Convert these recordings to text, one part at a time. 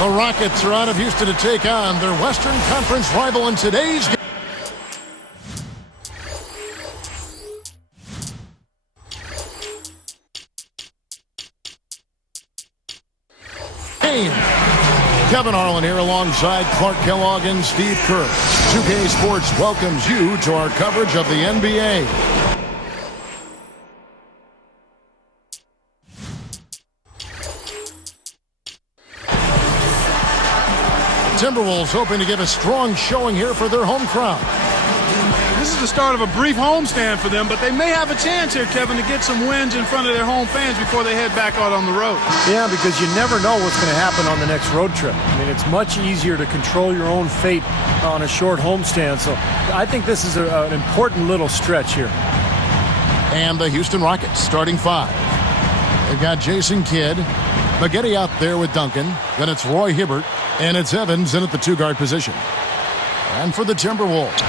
The Rockets are out of Houston to take on their Western Conference rival in today's game. Kevin Harlan here alongside Clark Kellogg and Steve Kerr. 2K Sports welcomes you to our coverage of the NBA. Timberwolves hoping to give a strong showing here for their home crowd. This is the start of a brief homestand for them, but they may have a chance here, Kevin, to get some wins in front of their home fans before they head back out on the road. Yeah, because you never know what's going to happen on the next road trip. I mean, it's much easier to control your own fate on a short homestand, so I think this is an important little stretch here. And the Houston Rockets starting five. They've got Jason Kidd, Maggette out there with Duncan, then it's Roy Hibbert, and it's Evans in at the two-guard position. And for the Timberwolves,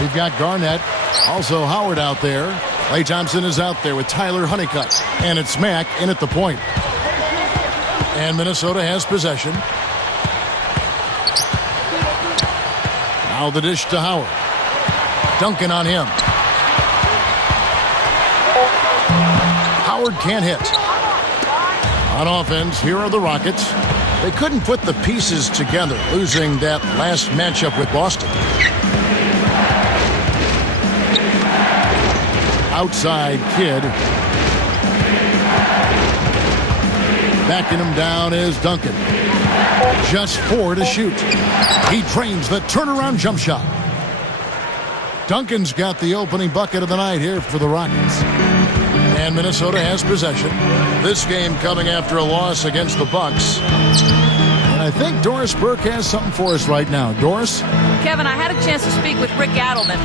we've got Garnett, also Howard out there. Klay Thompson is out there with Tyler Honeycutt. And it's Mack in at the point. And Minnesota has possession. Now the dish to Howard. Duncan on him. Howard can't hit. On offense, here are the Rockets. They couldn't put the pieces together, losing that last matchup with Boston. Outside Kidd. Backing him down is Duncan. Just 4 to shoot. He drains the turnaround jump shot. Duncan's got the opening bucket of the night here for the Rockets. And Minnesota has possession. This game coming after a loss against the Bucks. And I think Doris Burke has something for us right now. Doris? Kevin, I had a chance to speak with Rick Adelman.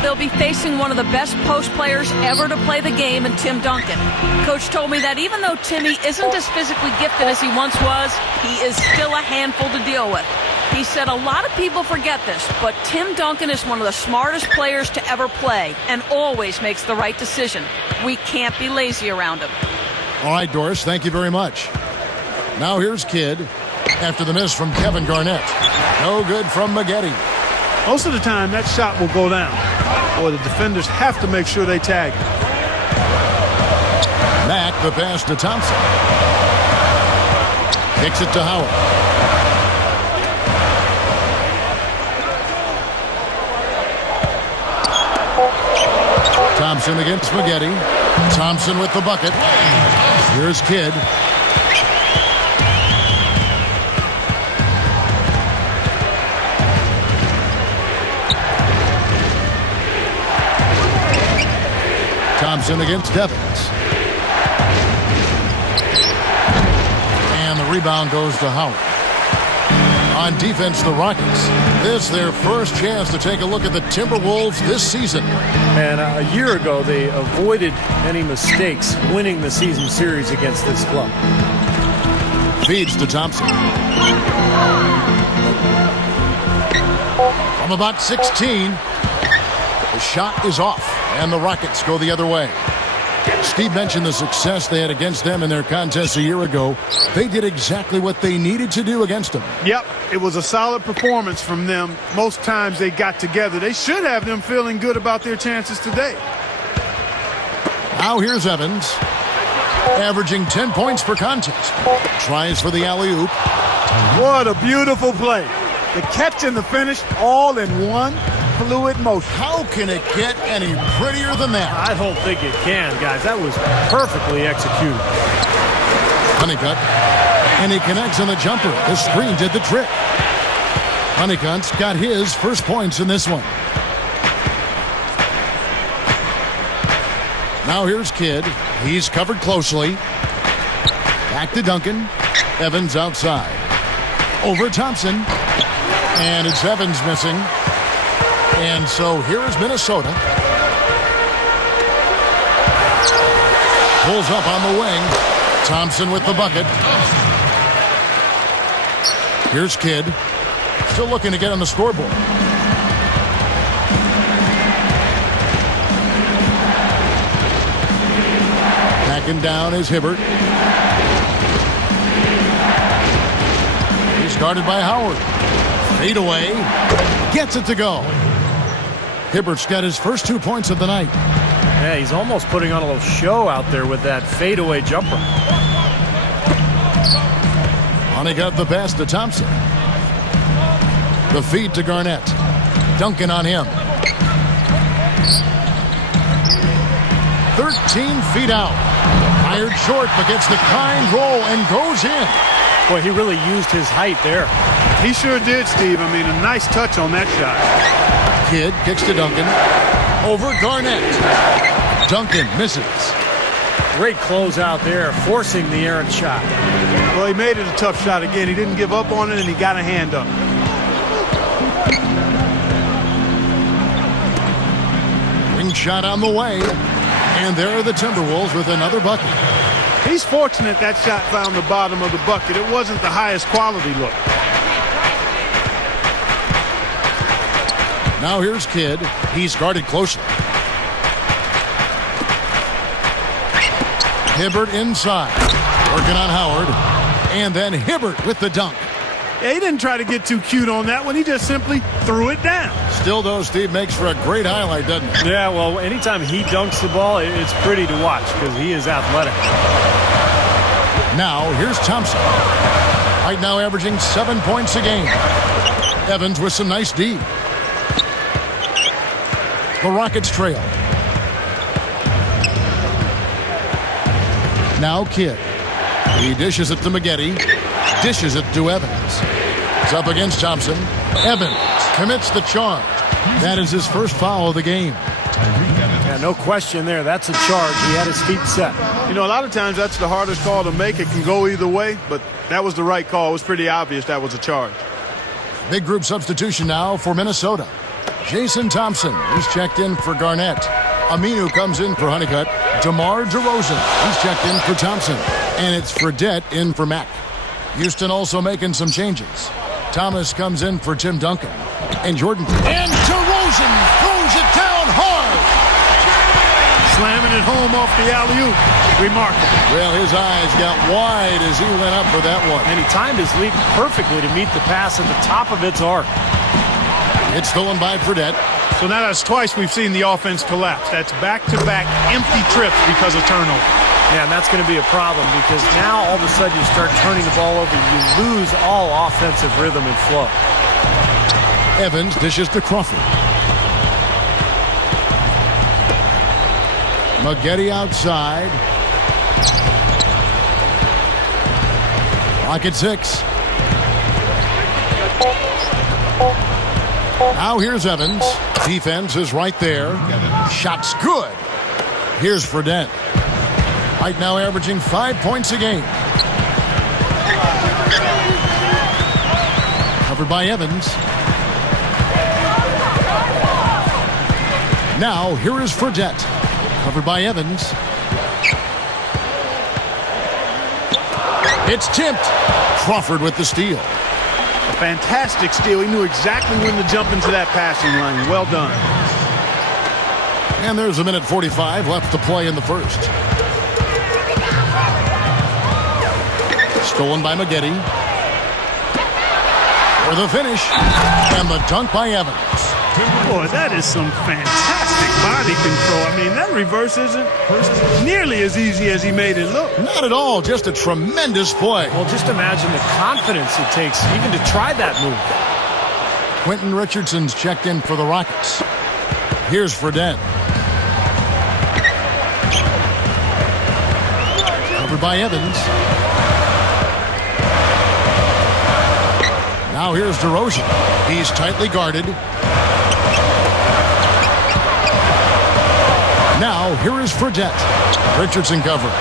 They'll be facing one of the best post players ever to play the game in Tim Duncan. Coach told me that even though Timmy isn't as physically gifted as he once was, he is still a handful to deal with. He said a lot of people forget this, but Tim Duncan is one of the smartest players to ever play and always makes the right decision. We can't be lazy around him. All right, Doris, thank you very much. Now here's Kidd after the miss from Kevin Garnett. No good from Maggette. Most of the time, that shot will go down, or the defenders have to make sure they tag it. Mack, the pass to Thompson. Kicks it to Howard. Thompson against Maggette. Thompson with the bucket. Here's Kidd. Thompson against Evans. And the rebound goes to Howard. On defense, the Rockets. This their first chance to take a look at the Timberwolves this season. And a year ago, they avoided any mistakes winning the season series against this club. Feeds to Thompson. From about 16, the shot is off, and the Rockets go the other way. Steve mentioned the success they had against them in their contest a year ago. They did exactly what they needed to do against them. Yep, it was a solid performance from them. Most times they got together. They should have them feeling good about their chances today. Now here's Evans, averaging 10 points per contest. Tries for the alley-oop. What a beautiful play. The catch and the finish all in one fluid motion. How can it get any prettier than that? I don't think it can, guys. That was perfectly executed. Honeycutt, and he connects on the jumper. The screen did the trick. Honeycutt's got his first points in this one. Now here's Kidd. He's covered closely. Back to Duncan. Evans outside. Over Thompson. And it's Evans missing. And so here is Minnesota. Pulls up on the wing. Thompson with the bucket. Here's Kidd. Still looking to get on the scoreboard. Backing down is Hibbert. Started by Howard. Fade away. Gets it to go. Hibbert's got his first 2 points of the night. Yeah, he's almost putting on a little show out there with that fadeaway jumper. On he got the pass to Thompson. The feed to Garnett. Duncan on him. 13 feet out. Fired short, but gets the kind roll and goes in. Boy, he really used his height there. He sure did, Steve. I mean, a nice touch on that shot. Kidd kicks to Duncan. Over Garnett. Duncan misses. Great close out there, forcing the errant shot. Well, he made it a tough shot again. He didn't give up on it, and he got a hand up. Ring shot on the way. And there are the Timberwolves with another bucket. He's fortunate that shot found the bottom of the bucket. It wasn't the highest quality look. Now here's Kidd. He's guarded closely. Hibbert inside. Working on Howard. And then Hibbert with the dunk. Yeah, he didn't try to get too cute on that one. He just simply threw it down. Still, though, Steve, makes for a great highlight, doesn't it? Yeah, well, anytime he dunks the ball, it's pretty to watch because he is athletic. Now, here's Thompson. Right now averaging 7 points a game. Evans with some nice D. The Rockets trail. Now Kidd. He dishes it to Maggette. Dishes it to Evans. It's up against Thompson. Evans commits the charge. That is his first foul of the game. Yeah, no question there. That's a charge. He had his feet set. You know, a lot of times that's the hardest call to make. It can go either way, but that was the right call. It was pretty obvious that was a charge. Big group substitution now for Minnesota. Jason Thompson is checked in for Garnett. Aminu comes in for Honeycutt. DeMar DeRozan, he's checked in for Thompson. And it's Fredette in for Mack. Houston also making some changes. Thomas comes in for Tim Duncan. And Jordan. And DeRozan throws it down hard. Slamming it home off the alley-oop. Remarkable. Well, his eyes got wide as he went up for that one. And he timed his leap perfectly to meet the pass at the top of its arc. It's stolen by Fredette. So now that's twice we've seen the offense collapse. That's back-to-back empty trips because of turnover. Yeah, and that's going to be a problem because now all of a sudden you start turning the ball over. You lose all offensive rhythm and flow. Evans dishes to Crawford. Maggette outside. Rocket 6. Now here's Evans. Defense is right there. Shot's good. Here's Fredette. Right now averaging 5 points a game. Covered by Evans. Now here is Fredette. Covered by Evans. It's tipped. Crawford with the steal. A fantastic steal. He knew exactly when to jump into that passing lane. Well done. And there's a minute 45 left to play in the first. Stolen by Maggette. For the finish. And the dunk by Evans. Boy, that is some fantastic body control. I mean, that reverse isn't nearly as easy as he made it look. Not at all. Just a tremendous play. Well, just imagine the confidence it takes even to try that move. Quentin Richardson's checked in for the Rockets. Here's Fredette. Covered by Evans. Now here's DeRozan. He's tightly guarded. Now here is Fredette. Richardson covered.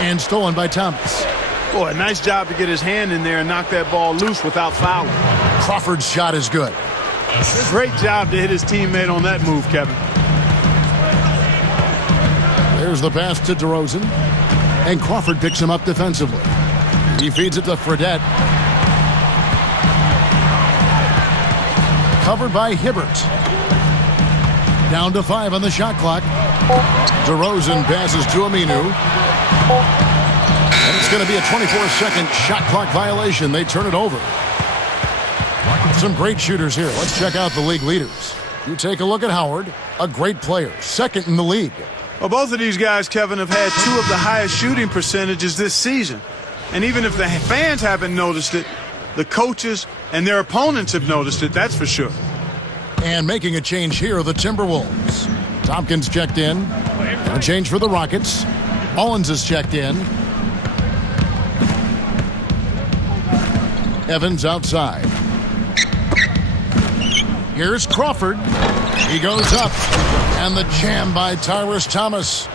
And stolen by Thomas. Boy, a nice job to get his hand in there and knock that ball loose without fouling. Crawford's shot is good. Great job to hit his teammate on that move, Kevin. There's the pass to DeRozan. And Crawford picks him up defensively. He feeds it to Fredette. Covered by Hibbert. Down to 5 on the shot clock. DeRozan passes to Aminu. And it's going to be a 24-second shot clock violation. They turn it over. Some great shooters here. Let's check out the league leaders. You take a look at Howard, a great player, second in the league. Well, both of these guys, Kevin, have had 2 of the highest shooting percentages this season. And even if the fans haven't noticed it, the coaches and their opponents have noticed it, that's for sure. And making a change here are the Timberwolves. Tompkins checked in. A change for the Rockets. Mullins is checked in. Evans outside. Here's Crawford. He goes up. And the jam by Tyrus Thomas.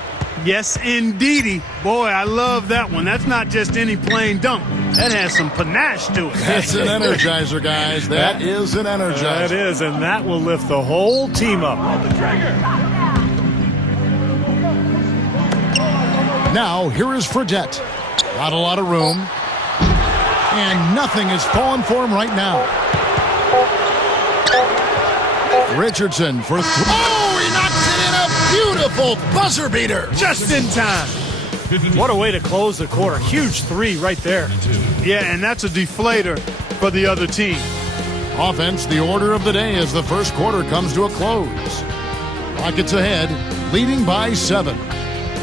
Yes, indeedy. Boy, I love that one. That's not just any plain dunk. That has some panache to it. That's an energizer, guys. That is an energizer. That is, and that will lift the whole team up. Now, here is Fredette. Not a lot of room. And nothing is falling for him right now. Richardson for oh, he knocks it in, a beautiful buzzer beater. Just in time. What a way to close the quarter. Huge 3 right there. Yeah, and that's a deflator for the other team. Offense, the order of the day as the first quarter comes to a close. Rockets ahead, leading by 7.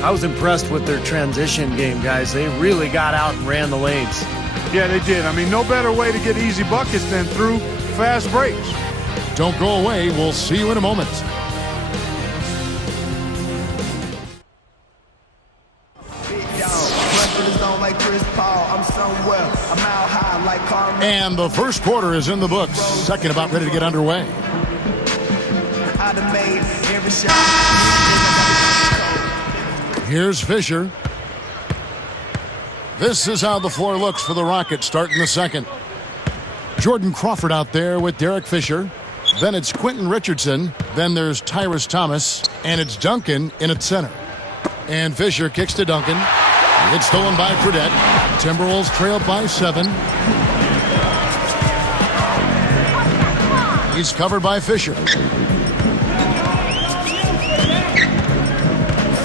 I was impressed with their transition game, guys. They really got out and ran the lanes. Yeah, they did. I mean, no better way to get easy buckets than through fast breaks. Don't go away. We'll see you in a moment. And the first quarter is in the books. Second about ready to get underway. Here's Fisher. This is how the floor looks for the Rockets starting the second. Jordan Crawford out there with Derek Fisher. Then it's Quentin Richardson. Then there's Tyrus Thomas. And it's Duncan in at center. And Fisher kicks to Duncan. It's stolen by Fredette. Timberwolves trail by 7. He's covered by Fisher.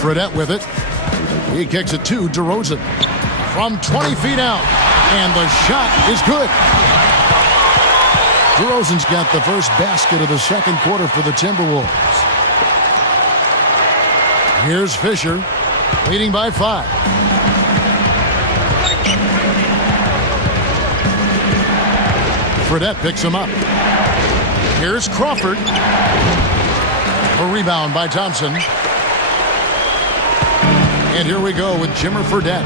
Fredette with it. He kicks it to DeRozan. From 20 feet out. And the shot is good. DeRozan's got the first basket of the second quarter for the Timberwolves. Here's Fisher, leading by 5. Fredette picks him up. Here's Crawford. A rebound by Thompson. And here we go with Jimmer Fredette.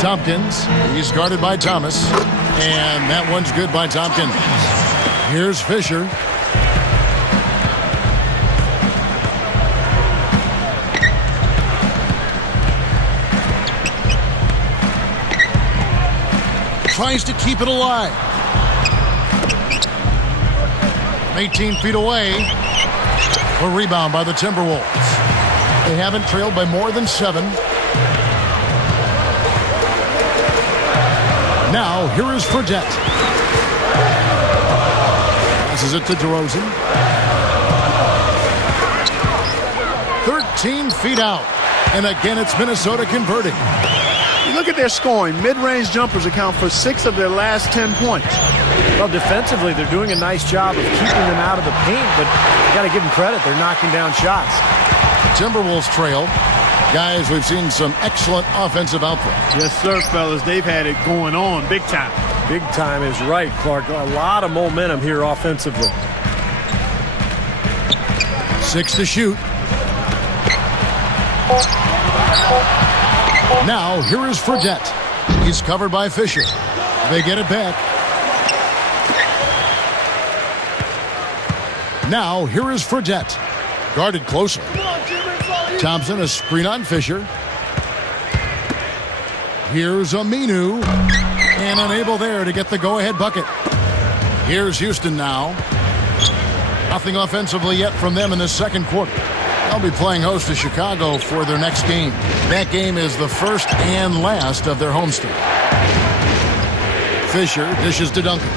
Tompkins, he's guarded by Thomas, and that one's good by Tompkins. Here's Fisher. Tries to keep it alive. 18 feet away. A rebound by the Timberwolves. They haven't trailed by more than 7. Now, here is Fredette. Passes it to DeRozan. 13 feet out. And again, it's Minnesota converting. You look at their scoring. Mid-range jumpers account for 6 of their last 10 points. Well, defensively, they're doing a nice job of keeping them out of the paint, but you got to give them credit. They're knocking down shots. Timberwolves trail. Guys, we've seen some excellent offensive output. Yes, sir, fellas. They've had it going on big time. Big time is right, Clark. A lot of momentum here offensively. 6 to shoot. Now, here is Fredette. He's covered by Fisher. They get it back. Now, here is Fredette. Guarded closely. Thompson, a screen on Fisher. Here's Aminu. And unable there to get the go-ahead bucket. Here's Houston now. Nothing offensively yet from them in this second quarter. They'll be playing host to Chicago for their next game. That game is the first and last of their homestand. Fisher dishes to Duncan.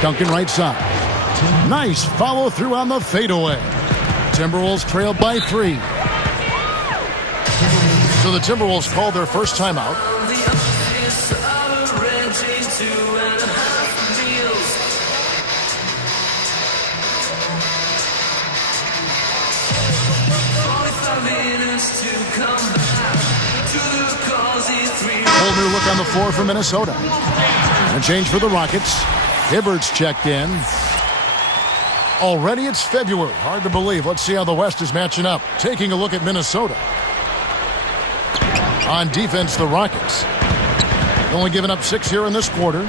Duncan right side. Nice follow through on the fadeaway. Timberwolves trail by 3. So the Timberwolves called their first timeout. Whole new look on the floor for Minnesota. A change for the Rockets. Hibbert's checked in. Already it's February. Hard to believe. Let's see how the West is matching up. Taking a look at Minnesota. On defense, the Rockets. Only giving up 6 here in this quarter.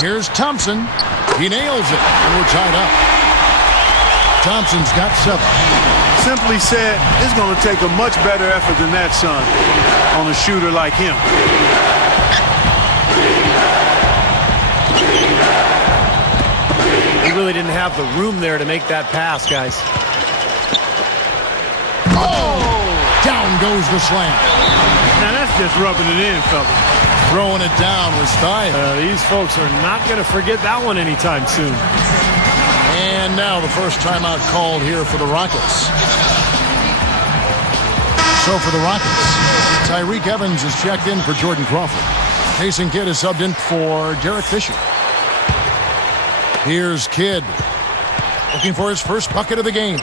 Here's Thompson. He nails it, and we're tied up. Thompson's got 7. Simply said, it's going to take a much better effort than that, son, on a shooter like him. He really didn't have the room there to make that pass, guys. Oh! Down goes the slam. Now that's just rubbing it in, fella. Throwing it down was Stein. These folks are not going to forget that one anytime soon. And now the first timeout called here for the Rockets. So for the Rockets, Tyreke Evans is checked in for Jordan Crawford. Jason Kidd is subbed in for Derek Fisher. Here's Kidd, looking for his first bucket of the game.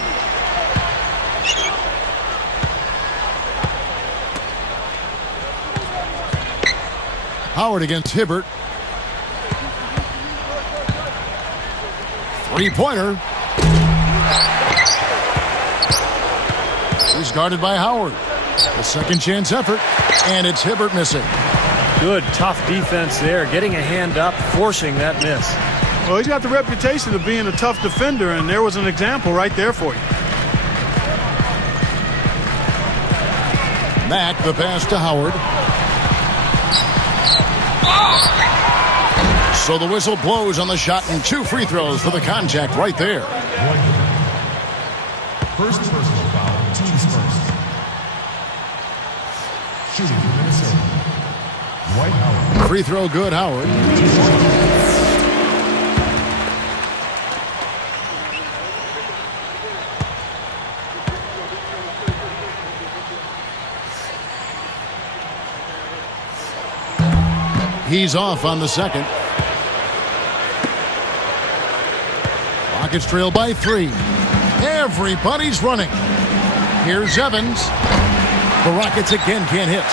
Howard against Hibbert. Three-pointer. He's guarded by Howard. A second chance effort, and it's Hibbert missing. Good, tough defense there. Getting a hand up, forcing that miss. Well, he's got the reputation of being a tough defender, and there was an example right there for you. Mack, the pass to Howard. So the whistle blows on the shot, and 2 free throws for the contact right there. First personal foul, teams first. Shooting for Minnesota. Dwight Howard. Free throw good, Howard. He's off on the second. Rockets trail by 3. Everybody's running. Here's Evans. The Rockets again can't hit.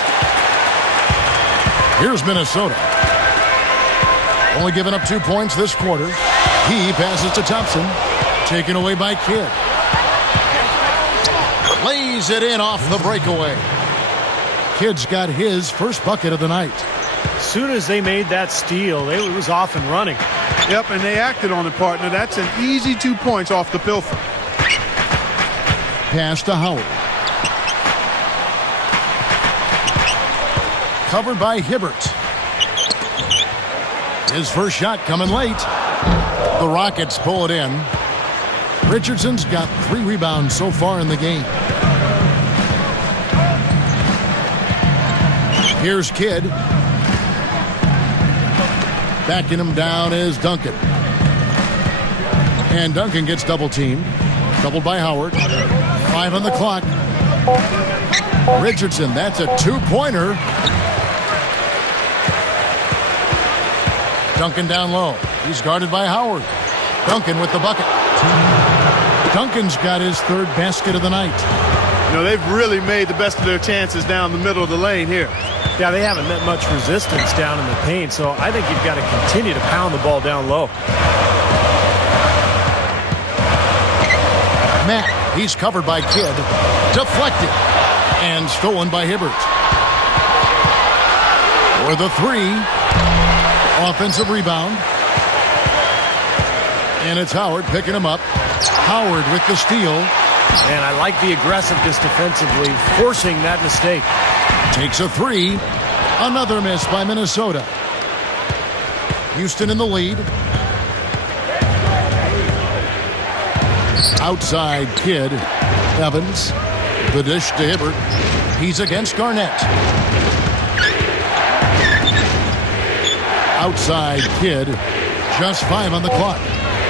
Here's Minnesota. Only giving up 2 points this quarter. He passes to Thompson. Taken away by Kidd. Lays it in off the breakaway. Kidd's got his first bucket of the night. As soon as they made that steal, it was off and running. Yep, and they acted on it, partner. That's an easy 2 points off the pilfer. Pass to Howard. Covered by Hibbert. His first shot coming late. The Rockets pull it in. Richardson's got 3 rebounds so far in the game. Here's Kidd. Backing him down is Duncan. And Duncan gets double-teamed. Doubled by Howard. 5 on the clock. Richardson, that's a 2-pointer. Duncan down low. He's guarded by Howard. Duncan with the bucket. Duncan's got his 3rd basket of the night. You know, they've really made the best of their chances down the middle of the lane here. Yeah, they haven't met much resistance down in the paint, so I think you've got to continue to pound the ball down low. Matt, he's covered by Kidd. Deflected. And stolen by Hibbert. For the 3. Offensive rebound. And it's Howard picking him up. Howard with the steal. And I like the aggressiveness defensively, forcing that mistake. Takes a 3. Another miss by Minnesota. Houston in the lead. Outside Kidd. Evans. The dish to Hibbert. He's against Garnett. Outside Kidd. Just 5 on the clock.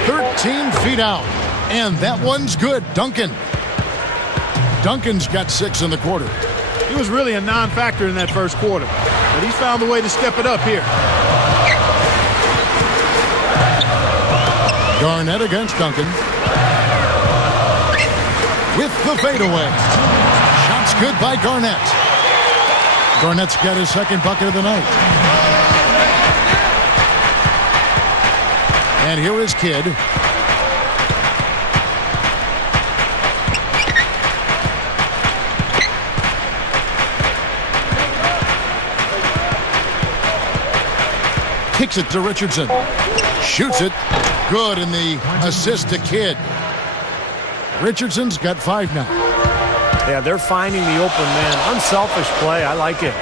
13 feet out. And that one's good. Duncan. Duncan's got 6 in the quarter. He was really a non-factor in that first quarter, but he's found a way to step it up here. Garnett against Duncan. With the fadeaway. Shot's good by Garnett. Garnett's got his second bucket of the night. And here is Kidd. Kicks it to Richardson. Shoots it. Good, and the assist to Kidd. Richardson's got 5 now. Yeah, they're finding the open man. Unselfish play. I like it.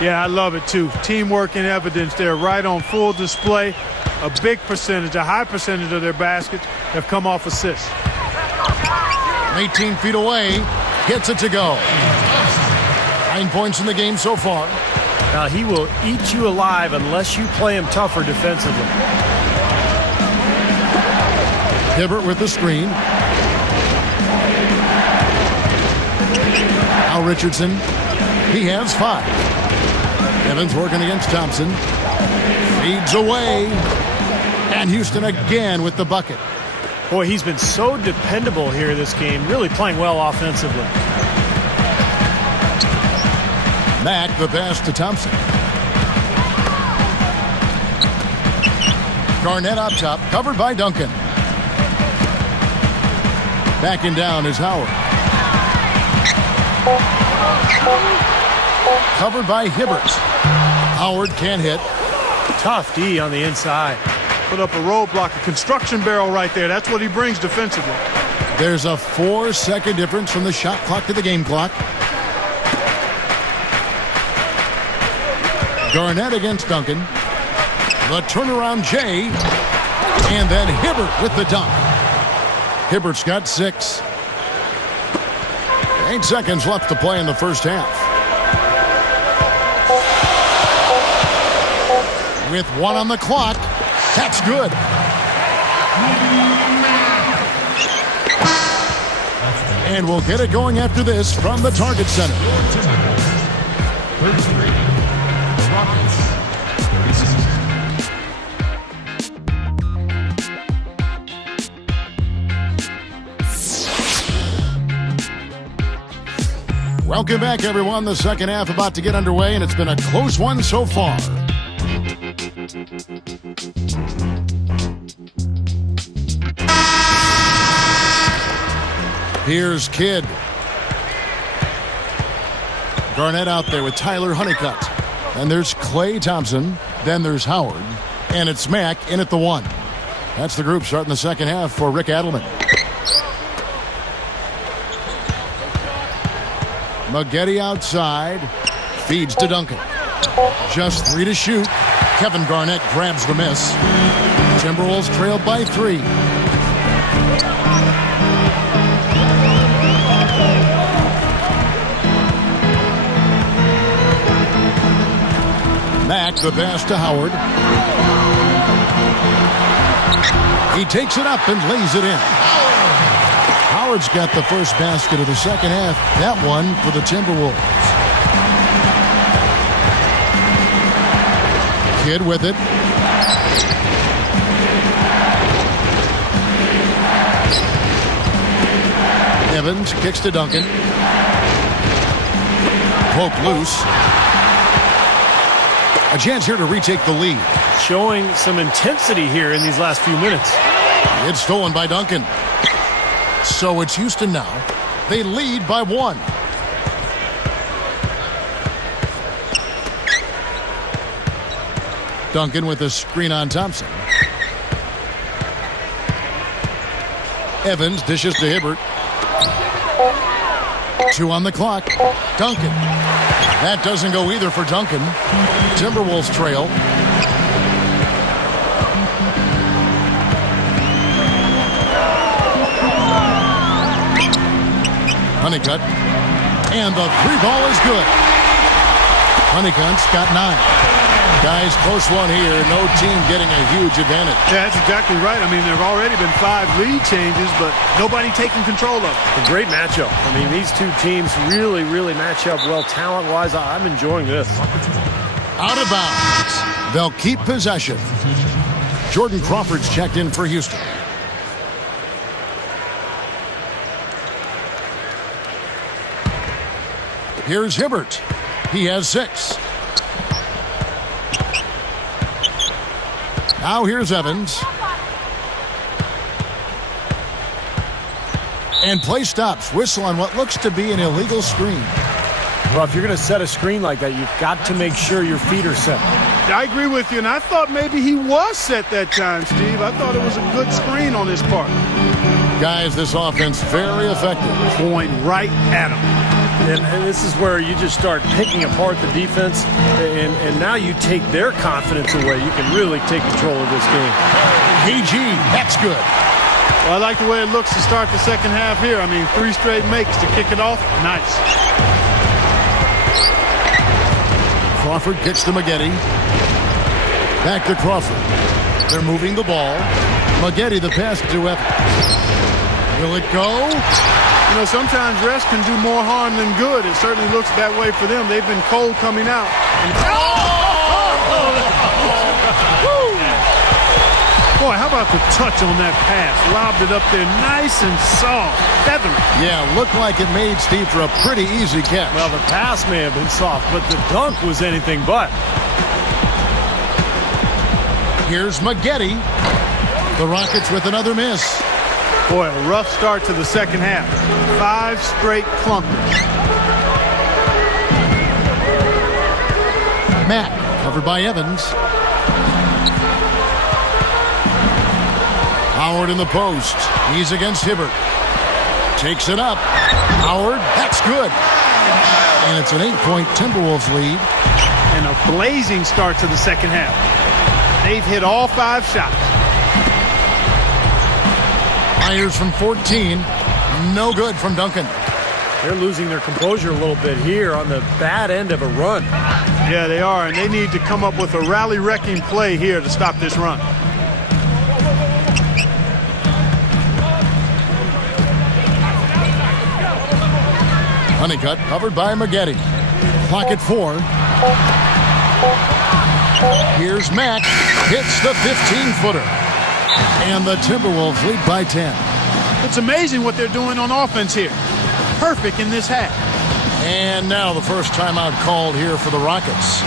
Yeah, I love it too. Teamwork in evidence there, right on full display. A big percentage, a high percentage of their baskets have come off assists. 18 feet away. Gets it to go. 9 points in the game so far. Now, he will eat you alive unless you play him tougher defensively. Hibbert with the screen. Now Richardson. He has 5. Evans working against Thompson. Feeds away. And Houston again with the bucket. Boy, he's been so dependable here this game. Really playing well offensively. Mack the pass to Thompson. Garnett up top. Covered by Duncan. Backing down is Howard. Covered by Hibbert. Howard can't hit. Tough D on the inside. Put up a roadblock, a construction barrel right there. That's what he brings defensively. There's a 4-second difference from the shot clock to the game clock. Garnett against Duncan. The turnaround Jay. And then Hibbert with the dunk. Hibbert's got 6. 8 seconds left to play in the first half. With 1 on the clock. That's good. And we'll get it going after this from the Target Center. 33. The Rockets. 36. Welcome back, everyone. The second half about to get underway, and it's been a close one so far. Here's Kidd. Garnett out there with Tyler Honeycutt. And there's Klay Thompson. Then there's Howard. And it's Mack in at the 1. That's the group starting the second half for Rick Adelman. Maggette outside. Feeds to Duncan. Just 3 to shoot. Kevin Garnett grabs the miss. Timberwolves trailed by 3. Mack the pass to Howard. He takes it up and lays it in. Howard's got the first basket of the second half. That one for the Timberwolves. Kidd with it. Evans kicks to Duncan. Poke loose. A chance here to retake the lead. Showing some intensity here in these last few minutes. It's stolen by Duncan. So it's Houston now. They lead by 1. Duncan with a screen on Thompson. Evans dishes to Hibbert. 2 on the clock. Duncan. That doesn't go either for Duncan. Timberwolves trail. Honeycutt. And the 3 ball is good. Honeycutt's got 9. Guys, close one here. No team getting a huge advantage. Yeah, that's exactly right. I mean, there have already been 5 lead changes, but nobody taking control of it. A great matchup. I mean, these two teams really match up well talent-wise. I'm enjoying this. Out of bounds. They'll keep possession. Jordan Crawford's checked in for Houston. Here's Hibbert. He has 6. Now here's Evans. And play stops. Whistle on what looks to be an illegal screen. Well, if you're going to set a screen like that, you've got to make sure your feet are set. I agree with you, and I thought maybe he was set that time, Steve. I thought it was a good screen on his part. Guys, this offense very effective. Going right at him. And this is where you just start picking apart the defense, and now you take their confidence away. You can really take control of this game. KG, that's good. Well, I like the way it looks to start the second half here. I mean, 3 straight makes to kick it off. Nice. Crawford kicks to Maggette. Back to Crawford. They're moving the ball. Maggette the pass to Evans. Will it go? You know, sometimes rest can do more harm than good. It certainly looks that way for them. They've been cold coming out. Boy, how about the touch on that pass? Lobbed it up there nice and soft. Feathery. Yeah, looked like it made Steve for a pretty easy catch. Well, the pass may have been soft, but the dunk was anything but. Here's Maggette. The Rockets with another miss. Boy, a rough start to the second half. 5 straight clunkers. Matt, covered by Evans. Howard in the post. He's against Hibbert. Takes it up. Howard, that's good. And it's an 8-point Timberwolves lead. And a blazing start to the second half. They've hit all 5 shots. Myers from 14. No good from Duncan. They're losing their composure a little bit here on the bad end of a run. Yeah, they are, and they need to come up with a rally-wrecking play here to stop this run. Honeycutt covered by Maggette. Clock at 4. Here's Mack. Hits the 15-footer. And the Timberwolves lead by 10. It's amazing what they're doing on offense here. Perfect in this half. And now the first timeout called here for the Rockets.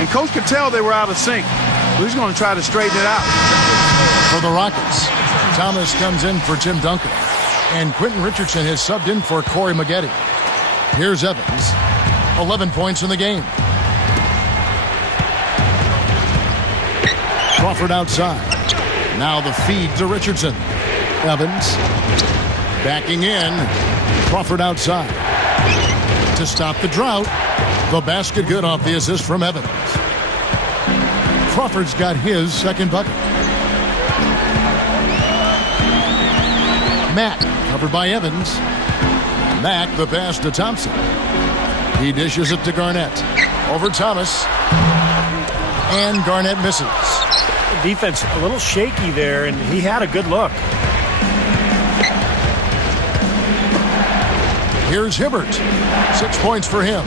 And Coach could tell they were out of sync. He's going to try to straighten it out. For the Rockets, Thomas comes in for Tim Duncan. And Quentin Richardson has subbed in for Corey Maggette. Here's Evans. 11 points in the game. Crawford outside. Now the feed to Richardson. Evans backing in. Crawford outside. To stop the drought. The basket good off the assist from Evans. Crawford's got his second bucket. Mack covered by Evans. Mack the pass to Thompson. He dishes it to Garnett. Over Thomas. And Garnett misses. Defense a little shaky there, and he had a good look. Here's Hibbert. 6 points for him.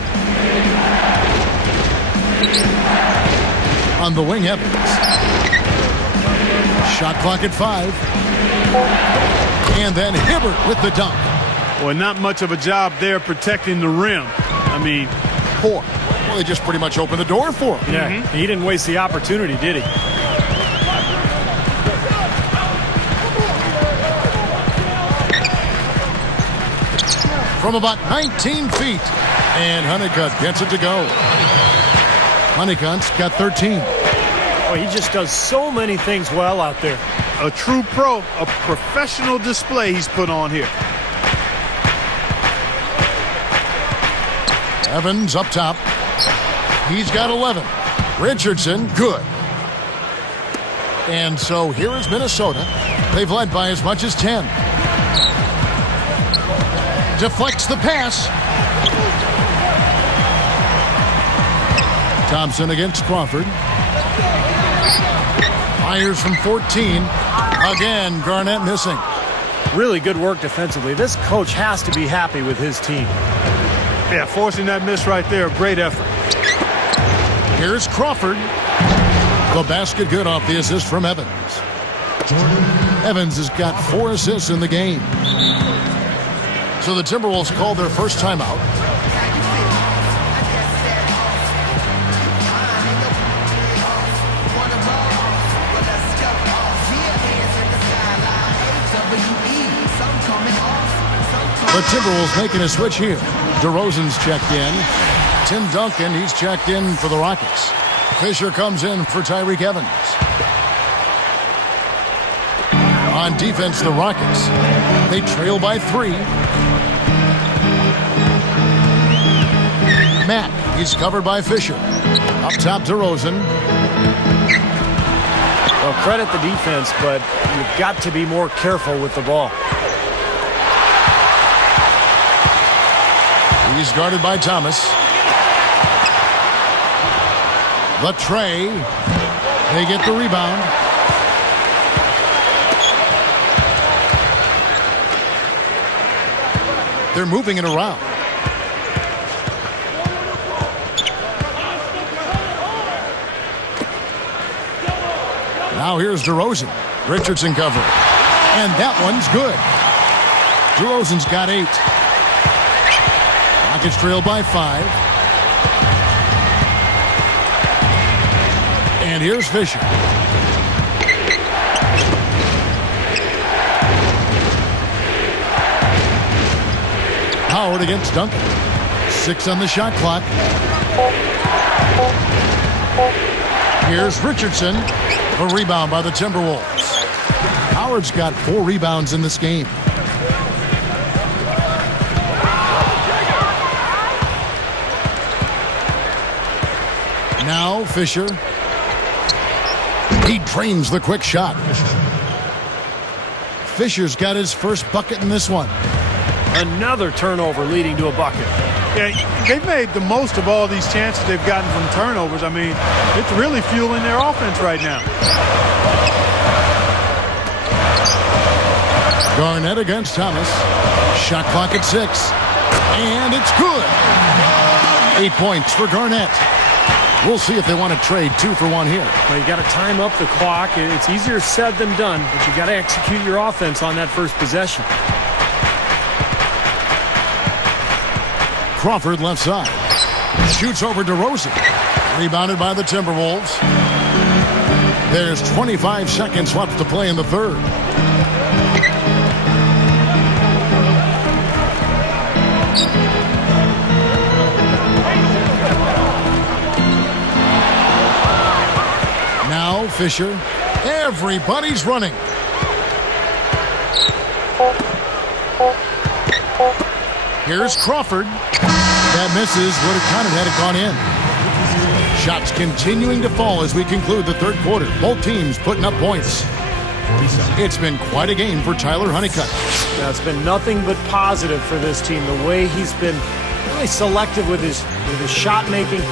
On the wing, Evans. Shot clock at 5. And then Hibbert with the dunk. Well, not much of a job there protecting the rim. I mean, poor. Well, they just pretty much opened the door for him. Yeah, he didn't waste the opportunity, did he? From about 19 feet. And Honeycutt gets it to go. Honeycutt's got 13. Well, he just does so many things well out there. A true pro, a professional display he's put on here. Evans up top. He's got 11. Richardson, good. And so here is Minnesota. They've led by as much as 10. Deflects the pass. Thompson against Crawford. Fires from 14. Again, Garnett missing. Really good work defensively. This coach has to be happy with his team. Yeah, forcing that miss right there. Great effort. Here's Crawford. The basket good off the assist from Evans. Evans has got 4 assists in the game. So the Timberwolves called their first timeout. The Timberwolves making a switch here. DeRozan's checked in. Tim Duncan, he's checked in for the Rockets. Fisher comes in for Tyreke Evans. On defense, the Rockets. They trail by 3. Matt, he's covered by Fisher. Up top, DeRozan. Well, credit the defense, but you've got to be more careful with the ball. He's guarded by Thomas. The tray. They get the rebound. They're moving it around. Now here's DeRozan. Richardson cover. And that one's good. DeRozan's got 8. Rockets trail by 5. And here's Fisher. Howard against Duncan. 6 on the shot clock. Here's Richardson. A rebound by the Timberwolves. Howard's got 4 rebounds in this game. Now Fisher. He drains the quick shot. Fisher's got his first bucket in this one. Another turnover leading to a bucket. Yeah, they've made the most of all these chances they've gotten from turnovers. I mean, it's really fueling their offense right now. Garnett against Thomas. Shot clock at 6. And it's good. 8 points for Garnett. We'll see if they want to trade 2 for 1 here. Well, you got to time up the clock. It's easier said than done, but you got to execute your offense on that first possession. Crawford left side. Shoots over DeRozan. Rebounded by the Timberwolves. There's 25 seconds left to play in the third. Now Fisher. Everybody's running. Here's Crawford. That misses. Would have counted had it gone in. Shots continuing to fall as we conclude the third quarter. Both teams putting up points. It's been quite a game for Tyler Honeycutt. Now, it's been nothing but positive for this team. The way he's been really selective with his shot making.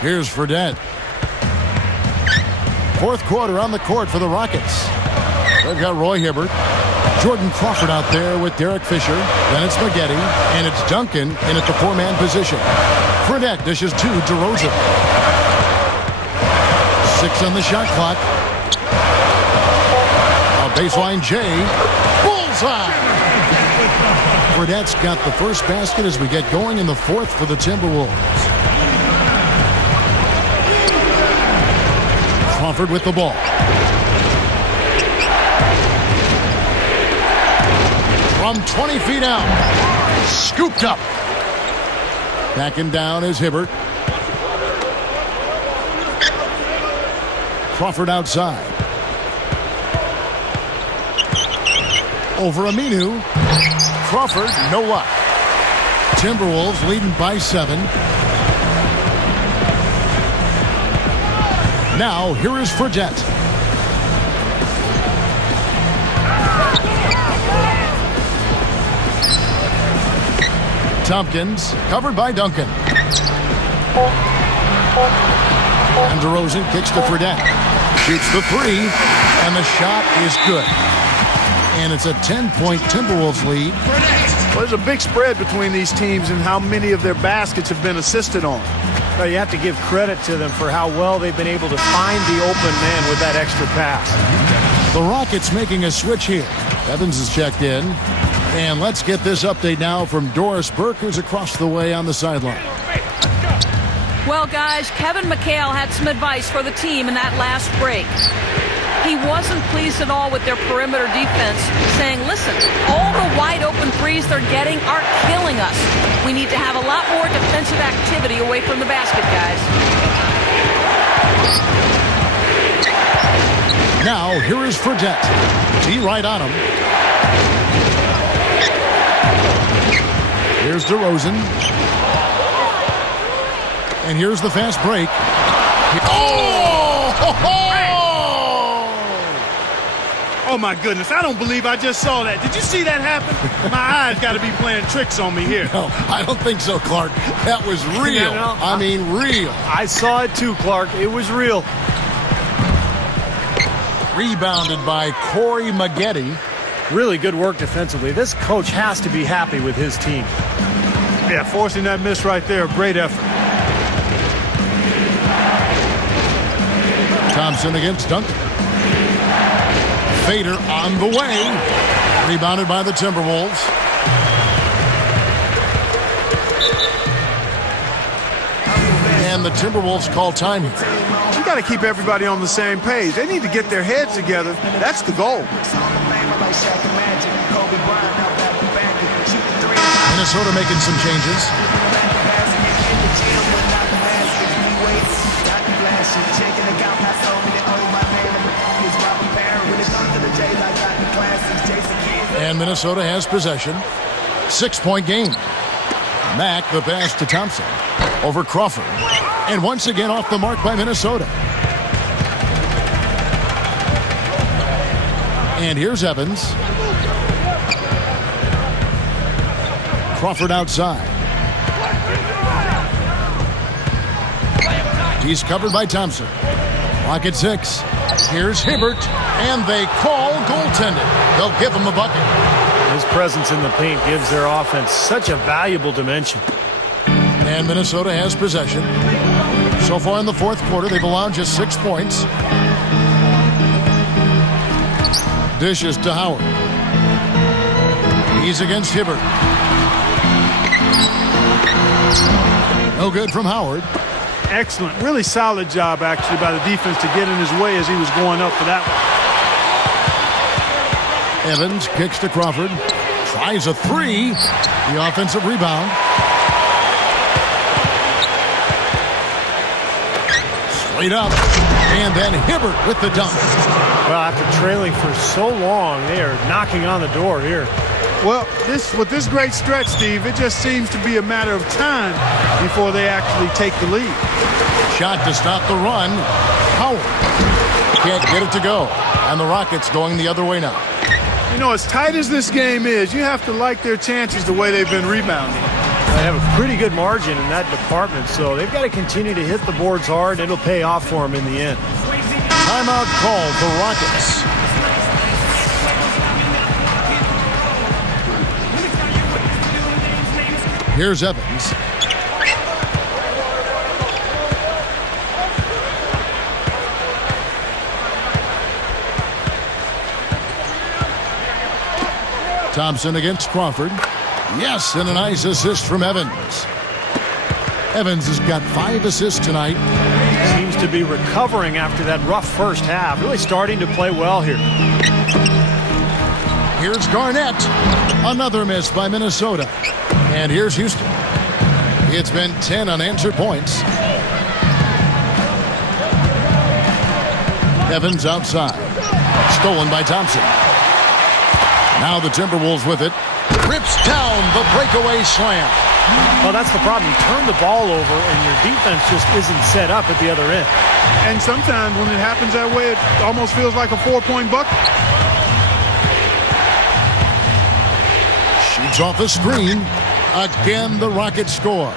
Here's Fredette. Fourth quarter on the court for the Rockets. They've got Roy Hibbert. Jordan Crawford out there with Derek Fisher. Then it's Maggette. And it's Duncan in at the 4-man position. Fredette dishes to DeRozan. 6 on the shot clock. A baseline J. Bullseye! Fredette's got the first basket as we get going in the fourth for the Timberwolves. Crawford with the ball. From 20 feet out. Scooped up. Backing down is Hibbert. Crawford outside. Over Aminu. Crawford, no luck. Timberwolves leading by 7. Now, here is Fredette. Tompkins, covered by Duncan. And DeRozan kicks to Fredette. Shoots the three, and the shot is good. And it's a 10-point Timberwolves lead. Well, there's a big spread between these teams and how many of their baskets have been assisted on. Well, you have to give credit to them for how well they've been able to find the open man with that extra pass. The Rockets making a switch here. Evans is checked in. And let's get this update now from Doris Burke, who's across the way on the sideline. Well, guys, Kevin McHale had some advice for the team in that last break. He wasn't pleased at all with their perimeter defense, saying, listen, all the wide open threes they're getting are killing us. We need to have a lot more defensive activity away from the basket, guys. Now, here is Fredette. T right on him. Here's DeRozan. And here's the fast break. Oh, my goodness. I don't believe I just saw that. Did you see that happen? My eyes got to be playing tricks on me here. No, I don't think so, Clark. That was real. I mean, real. I saw it too, Clark. It was real. Rebounded by Corey Maggette. Really good work defensively. This coach has to be happy with his team. Yeah, forcing that miss right there, great effort. Thompson against Duncan. Fader on the way. Rebounded by the Timberwolves. And the Timberwolves call time here. You got to keep everybody on the same page. They need to get their heads together. That's the goal. Minnesota making some changes. And Minnesota has possession. 6-point game. Mack, the pass to Thompson. Over Crawford. And once again off the mark by Minnesota. And here's Evans. Crawford outside. He's covered by Thompson. Clock at 6. Here's Hibbert. And they call goaltending. They'll give him a bucket. His presence in the paint gives their offense such a valuable dimension. And Minnesota has possession. So far in the fourth quarter, they've allowed just 6 points. Dishes to Howard. He's against Hibbert. No good from Howard. Excellent. Really solid job, actually, by the defense to get in his way as he was going up for that one. Evans kicks to Crawford. Tries a three. The offensive rebound. Straight up. And then Hibbert with the dunk. Well, after trailing for so long, they are knocking on the door here. Well, with this great stretch, Steve, it just seems to be a matter of time before they actually take the lead. Shot to stop the run. Howard can't get it to go. And the Rockets going the other way now. You know, as tight as this game is, you have to like their chances the way they've been rebounding. They have a pretty good margin in that department, so they've got to continue to hit the boards hard. It'll pay off for them in the end. Timeout called for Rockets. Here's Evans. Thompson against Crawford. Yes, and a nice assist from Evans. Evans has got 5 assists tonight. Seems to be recovering after that rough first half. Really starting to play well here. Here's Garnett. Another miss by Minnesota. And here's Houston. It's been 10 unanswered points. Evans outside. Stolen by Thompson. Now the Timberwolves with it. Rips down the breakaway slam. Well, that's the problem. You turn the ball over and your defense just isn't set up at the other end. And sometimes when it happens that way, it almost feels like a 4-point bucket. Shoots off the screen. Again, the Rockets score.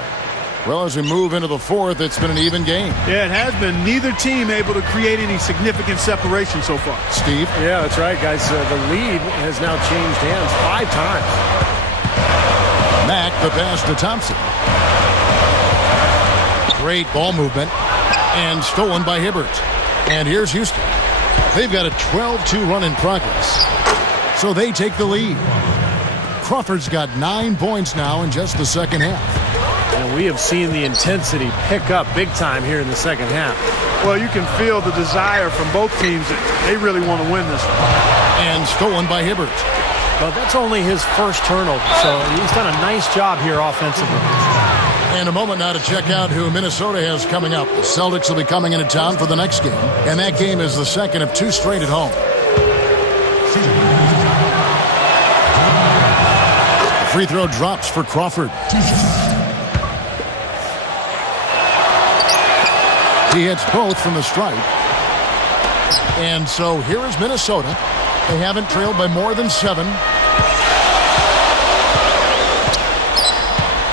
Well, as we move into the fourth, it's been an even game. Yeah, it has been. Neither team able to create any significant separation so far. Steve? Yeah, that's right, guys. The lead has now changed hands 5 times. Mack, the pass to Thompson. Great ball movement. And stolen by Hibbert. And here's Houston. They've got a 12-2 run in progress. So they take the lead. Crawford's got 9 points now in just the second half. And we have seen the intensity pick up big time here in the second half. Well, you can feel the desire from both teams that they really want to win this one. And stolen by Hibbert. But that's only his first turnover, so he's done a nice job here offensively. And a moment now to check out who Minnesota has coming up. The Celtics will be coming into town for the next game, and that game is the second of 2 straight at home. The free throw drops for Crawford. He hits both from the stripe. And so here is Minnesota. They haven't trailed by more than 7.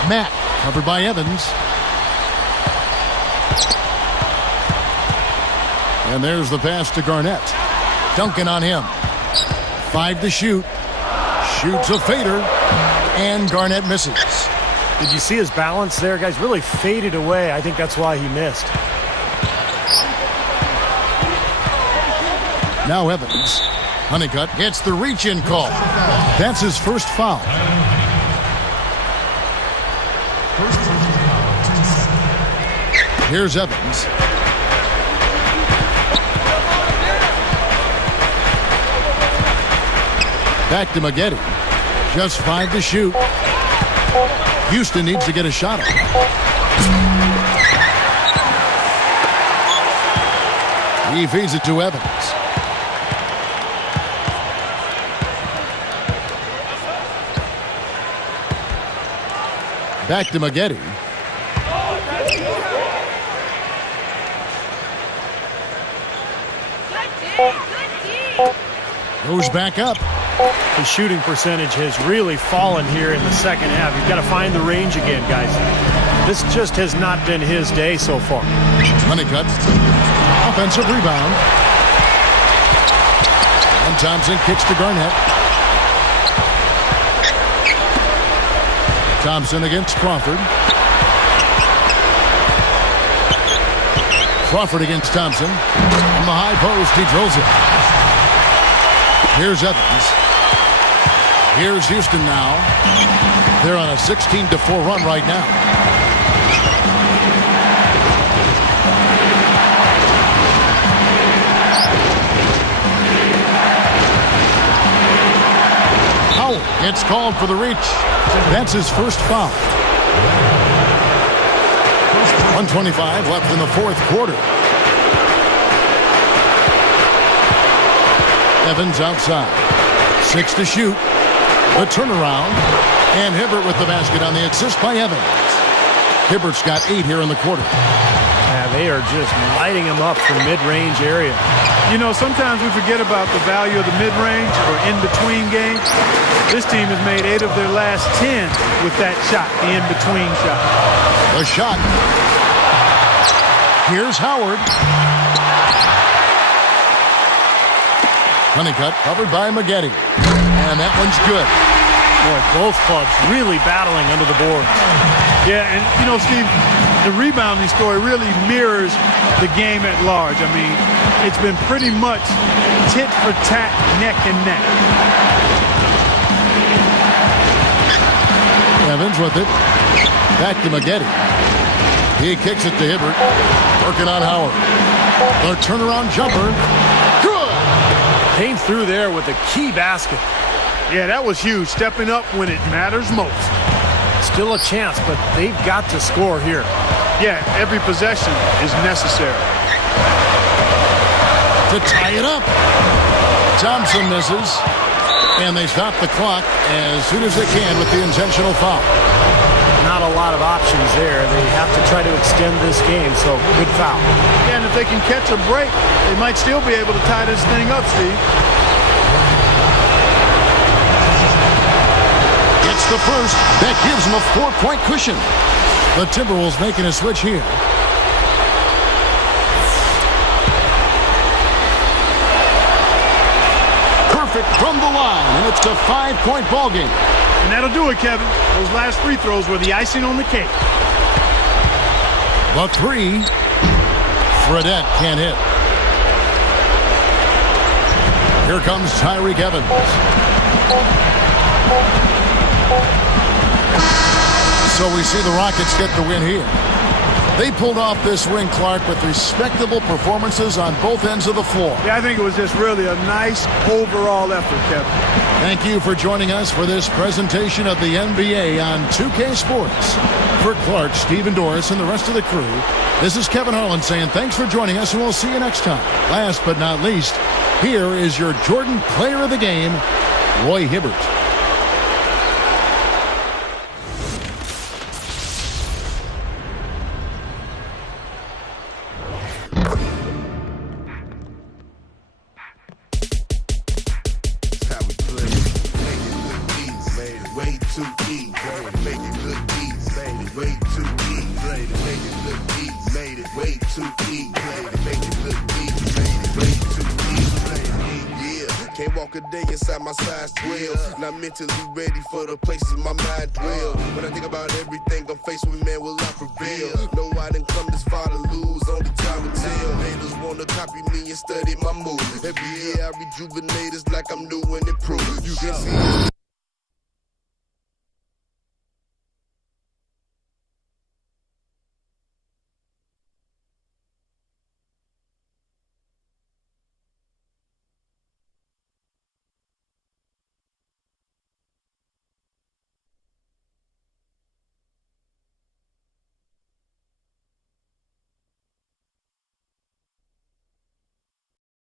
Matt, covered by Evans. And there's the pass to Garnett. Duncan on him. 5 to shoot. Shoots a fader. And Garnett misses. Did you see his balance there, guys? Really faded away. I think that's why he missed. Now Evans. Honeycutt hits the reach-in call. That's his first foul. Here's Evans. Back to Maggette. Just 5 to shoot. Houston needs to get a shot. He feeds it to Evans. Back to Maggette. Goes back up. His shooting percentage has really fallen here in the second half. You've got to find the range again, guys. This just has not been his day so far. Honeycutt. Offensive rebound. And Thompson kicks to Garnett. Thompson against Crawford. Crawford against Thompson. On the high post, he drills it. Here's Evans. Here's Houston now. They're on a 16-4 run right now. Howard gets called for the reach. That's his first foul. 1:25 left in the fourth quarter. Evans outside. 6 to shoot. The turnaround. And Hibbert with the basket on the assist by Evans. Hibbert's got 8 here in the quarter. Yeah, they are just lighting him up from mid-range area. You know, sometimes we forget about the value of the mid-range or in-between game. This team has made 8 of their last 10 with that shot, the in-between shot. The shot. Here's Howard. Honeycutt covered by Maggette. And that one's good. Boy, both clubs really battling under the boards. Yeah, and you know, Steve, the rebounding story really mirrors the game at large. I mean, it's been pretty much tit for tat, neck and neck. Evans with it. Back to Maggette. He kicks it to Hibbert. Working on Howard. The turnaround jumper. Good! Came through there with a key basket. Yeah, that was huge. Stepping up when it matters most. Still a chance, but they've got to score here. Yeah, every possession is necessary. To tie it up. Thompson misses. And they stop the clock as soon as they can with the intentional foul. Not a lot of options there. They have to try to extend this game, so good foul. Yeah, and if they can catch a break, they might still be able to tie this thing up, Steve. Gets the first. That gives them a 4-point cushion. The Timberwolves making a switch here. Perfect from the line, and it's a 5-point ball game. And that'll do it, Kevin. Those last free throws were the icing on the cake. The three. Fredette can't hit. Here comes Tyreke Evans. So we see the Rockets get the win here. They pulled off this win, Clark, with respectable performances on both ends of the floor. Yeah, I think it was just really a nice overall effort, Kevin. Thank you for joining us for this presentation of the NBA on 2K Sports. For Clark, Stephen Doris, and the rest of the crew, this is Kevin Harlan saying thanks for joining us, and we'll see you next time. Last but not least, here is your Jordan Player of the Game, Roy Hibbert. Can't walk a day inside my size 12. Not mentally ready for the places my mind dwell. When I think about everything I'm faced with, man, will I prevail? No, I didn't come this far to lose, only time will tell. Haters wanna copy me and study my moves. Every year I rejuvenate, it's like I'm new and improved. You can see